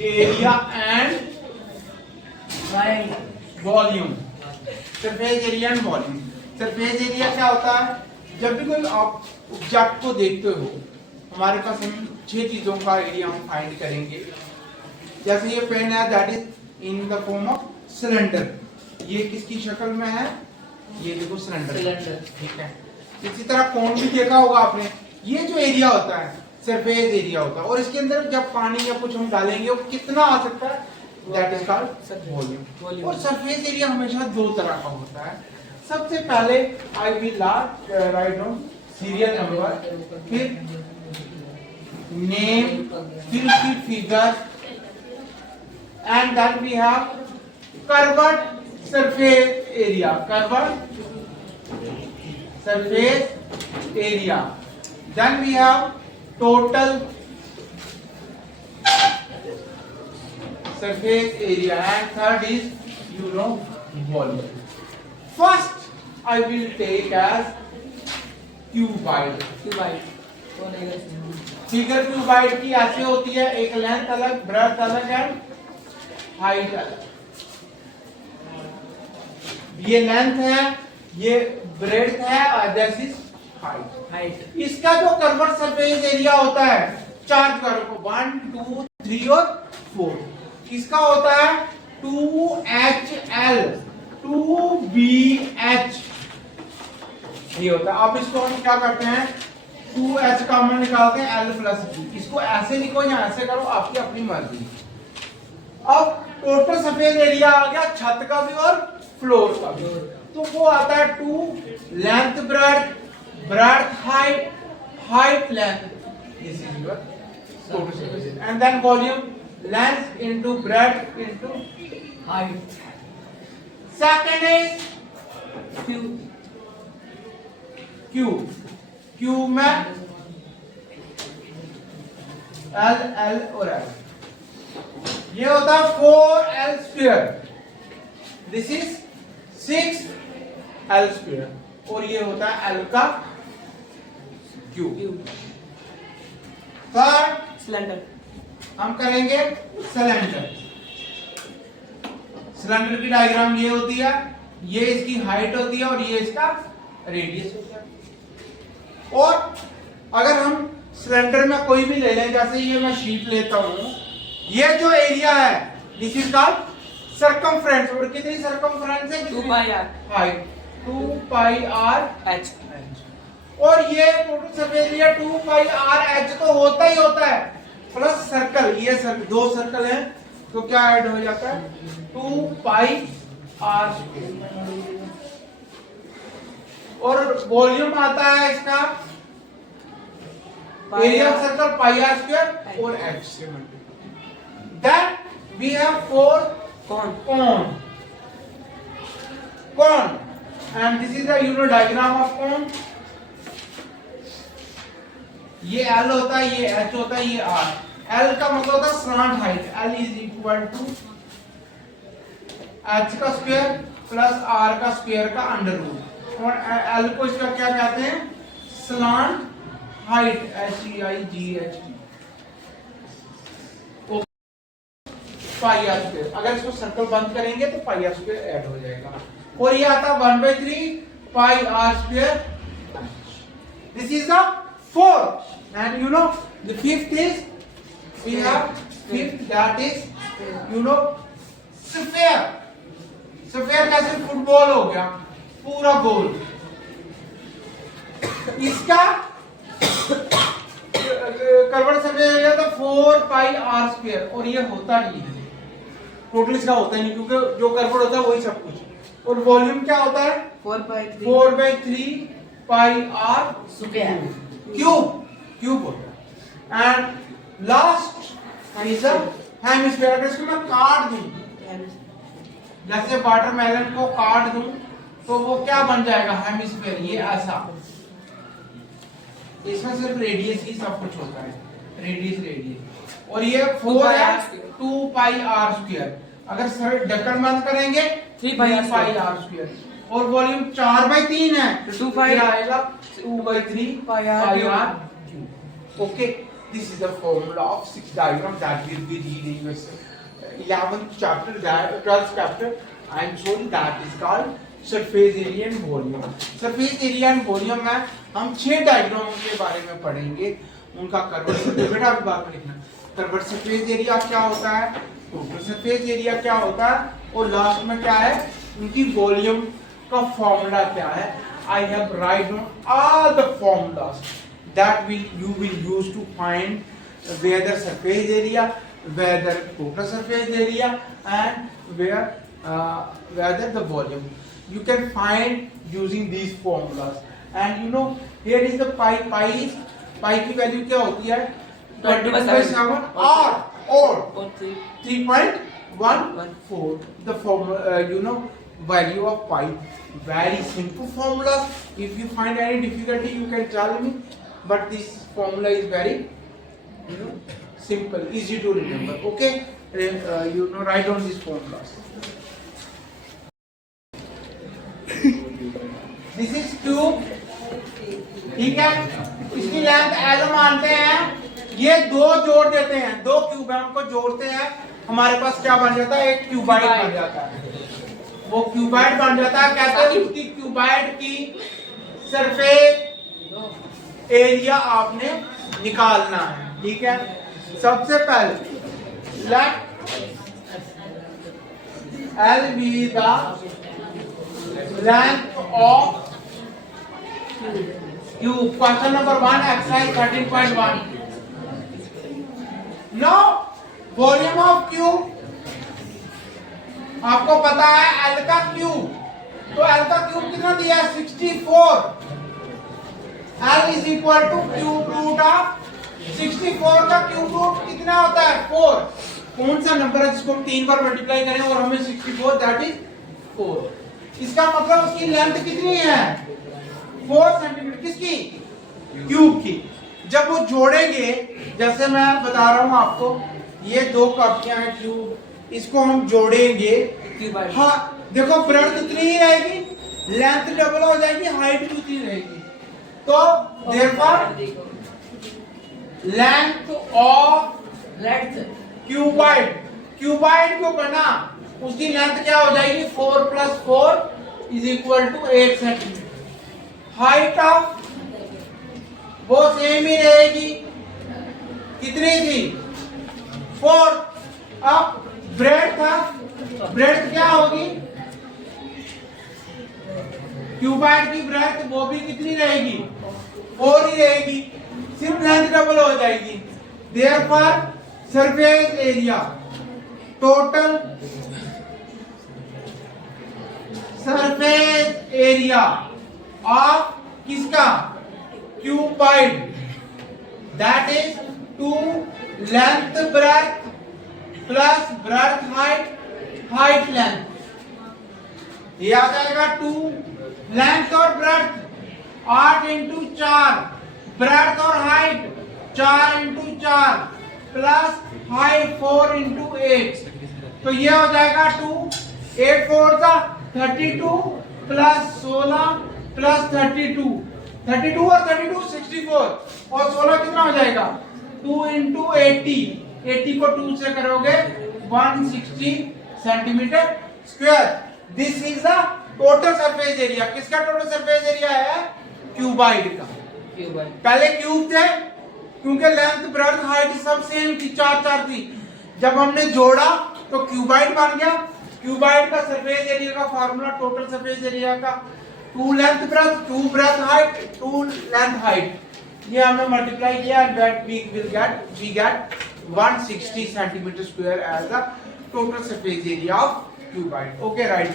Area and volume. Surface area and volume. Surface area क्या होता है? जब भी कोई आप ऑब्जेक्ट को देखते हो, हमारे पास हम 6 चीजों का एरिया हम फाइंड करेंगे। जैसे ये पेन है, that is in the form of cylinder. ये किसकी शक्ल में है? ये देखो सिलेंडर, ठीक है। इसी तरह कोन भी देखा होगा आपने। ये जो एरिया होता है सरफेस एरिया होता है, और इसके अंदर जब पानी या कुछ हम डालेंगे वो कितना आ सकता है? That is called volume. और सरफेस एरिया हमेशा 2 तरह का होता है। सबसे पहले I will write down serial number, फिर नेम, फिर उसकी figure, and then we have curved surface area. Curved surface area, then we have total surface area, and third is volume. First I will take as cuboid. Figure cuboid की ऐसे होती है, एक length अलग, breadth अलग and height अलग। ये length है, ये ब्रेड्थ है, और दिस इज हाइट। इसका जो कर्व्ड सरफेस एरिया होता है, चार्ज करो 1 2 3 और 4। इसका होता है 2HL 2BH, ये होता है। अब इसको हम क्या करते हैं, 2H कॉमन निकालते हैं, L प्लस B। इसको ऐसे लिखो या ऐसे करो, आपकी अपनी मर्जी। अब टोटल सरफेस एरिया आ गया छत का भी और फ्लोर का भी। तो वो आता है 2 length breadth, breadth, height, length. This is your total surface area. And then volume, length into breadth into height. Second is Q में L और L। ये होता है 4L square. This is 6L square. और ये होता है L का क्यूब। थर्ड सिलेंडर, हम करेंगे सिलेंडर। सिलेंडर की डायग्राम ये होती है, ये इसकी हाइट होती है और ये इसका रेडियस होता है। और अगर हम सिलेंडर में कोई भी ले लें, जैसे ये मैं शीट लेता हूं, ये जो एरिया है दिस इज कॉल्ड सर्कमफ्रेंस। और कितनी सर्कमफ्रेंस है? 2 pi R height, 2 pi R H. और ये total surface area 2 pi R H तो होता ही होता है, प्लस सर्कल। ये दो सर्कल हैं तो क्या ऐड हो जाता है? 2 पाई आर स्क्वायर। और वॉल्यूम आता है इसका area of circle pi are square और एच से multiply. Then we have 4 cone and this is the diagram of cone. ये L होता है, ये H होता है, ये R। L का मतलब होता है slant height. L is equal to H का स्क्वायर प्लस R का स्क्वायर का अंडर रूट। और L को इसका क्या कहते हैं? Slant height, HEIGHT। Pi are square. अगर इसको सर्कल बंद करेंगे तो पाई आर स्क्वायर ऐड हो जाएगा। और ये आता है 1/3 pi are square. This is the fourth, and the fifth is we have fifth, that is sphere। sphere कैसे? फुटबॉल हो गया पूरा गोल। इसका कर्व्ड सरफेस एरिया था 4 पाई आर स्क्वायर, और ये होता नहीं है टोटल, इसका होता ही नहीं, क्योंकि जो कर्व्ड होता है वही सब कुछ। और वॉल्यूम क्या होता है? 4/3 पाई आर स्क्वायर। क्यूब होता है। And last is hemisphere. अगर इसको मैं काट दूं, जैसे वाटरमेलन को काट दूं, तो वो क्या बन जाएगा? हेमिस्फीयर। ये ऐसा, इसमें सिर्फ रेडियस ही सब कुछ होता है, रेडियस। और ये 4 है 2 पाई आर स्क्वायर। अगर ढक्कन बंद करेंगे 3 पाई आर स्क्वायर। और वॉल्यूम 4/3 है, तो 2 पाई आएगा 2/3 pi R. Okay, This is the formula of 6 diagram that will be read in your 11th chapter, 12th chapter. I am showing that is called surface area and volume. Surface area and volume में हम 6 डायग्रामों के बारे में पढ़ेंगे. उनका curve बेटा भी बात लिखना. कर्व सरफेस एरिया क्या होता है, टोटल सरफेस एरिया क्या होता है, और लास्ट में क्या है उनकी वॉल्यूम का फॉर्मूला क्या है. I have write down all the formulas that you will use to find whether surface area, whether total surface area, and whether the volume. You can find using these formulas. And you know here is the pi. Pi की value क्या होती है 20/7 or 3.14. The formula you know value of pi. Very simple formulas. If you find any difficulty, you can tell me. But this formula is very, simple, easy to remember. Okay, write down these formulas. This is cube. ठीक है, इसकी length L मानते हैं. ये दो जोड़ देते हैं, दो क्यूब है उनको जोड़ते हैं, हमारे पास क्या बन जाता है, एक क्यूबाइड बन जाता है. वो क्यूबाइड बन जाता है. कहते हैं उसकी क्यूबाइड की सरफेस एरिया आपने निकालना है. ठीक है, सबसे पहले late L be the length of cube. Question number 1, exercise 13.1. Now volume of cube आपको पता है L का क्यूब, तो L का क्यूब कितना दिया है 64. L is equal to cube root of 64 का क्यूब रूट कितना होता है 4. कौन सा नंबर है जिसको हम 3 बार मल्टीप्लाई करें और हमें 64 दैट इज 4. इसका मतलब उसकी लेंथ कितनी है 4 सेंटीमीटर. किसकी, क्यूब की. जब वो जोड़ेंगे, जैसे मैं बता रहा हूं आपको, ये दो कॉपियां हैं क्यूब, इसको हम जोड़ेंगे. हाँ देखो ब्रेड्थ उतनी ही रहेगी, लेंथ डबल हो जाएगी, हाइट भी उतनी रहेगी. तो देयरफॉर लेंथ ऑफ क्यूबाइड को बना उसकी लेंथ क्या हो जाएगी 4 + 4 is equal to 8 centimetre. Height of वो सेम ही रहेगी, कितनी थी 4. अब ब्रेड्थ क्या होगी, क्यूबाइड की ब्रेड्थ वो भी कितनी रहेगी 4 ही रहेगी, सिर्फ लेंथ डबल हो जाएगी. Therefore surface area, total surface area of किसका cuboid that is 2 length breadth plus breadth height length. ये आ जाएगा 2 लेंथ और ब्रेड्थ 8 × 4, ब्रेड्थ और हाइट 4 × 4 प्लस हाइट 4 × 8. तो ये हो जाएगा 2 8 4 का 32 प्लस 16 प्लस 32 और 32 64 और 16 कितना हो जाएगा 2 × 80 को 2 से करोगे 160 centimetre square. This is the total surface area. किसका टोटल सरफेस एरिया है क्यूबाइड का. पहले क्यूब थे क्योंकि लेंथ ब्रेड्थ हाइट सब सेम थी, 4 थी. जब हमने जोड़ा तो क्यूबाइड बन गया. क्यूबाइड का सरफेस एरिया का फार्मूला टोटल सरफेस एरिया का 2 length breadth 2 breadth height 2 length height. ये हमने मल्टीप्लाई किया and that we get 160 centimetre square as the total surface area of cuboid. Okay, right.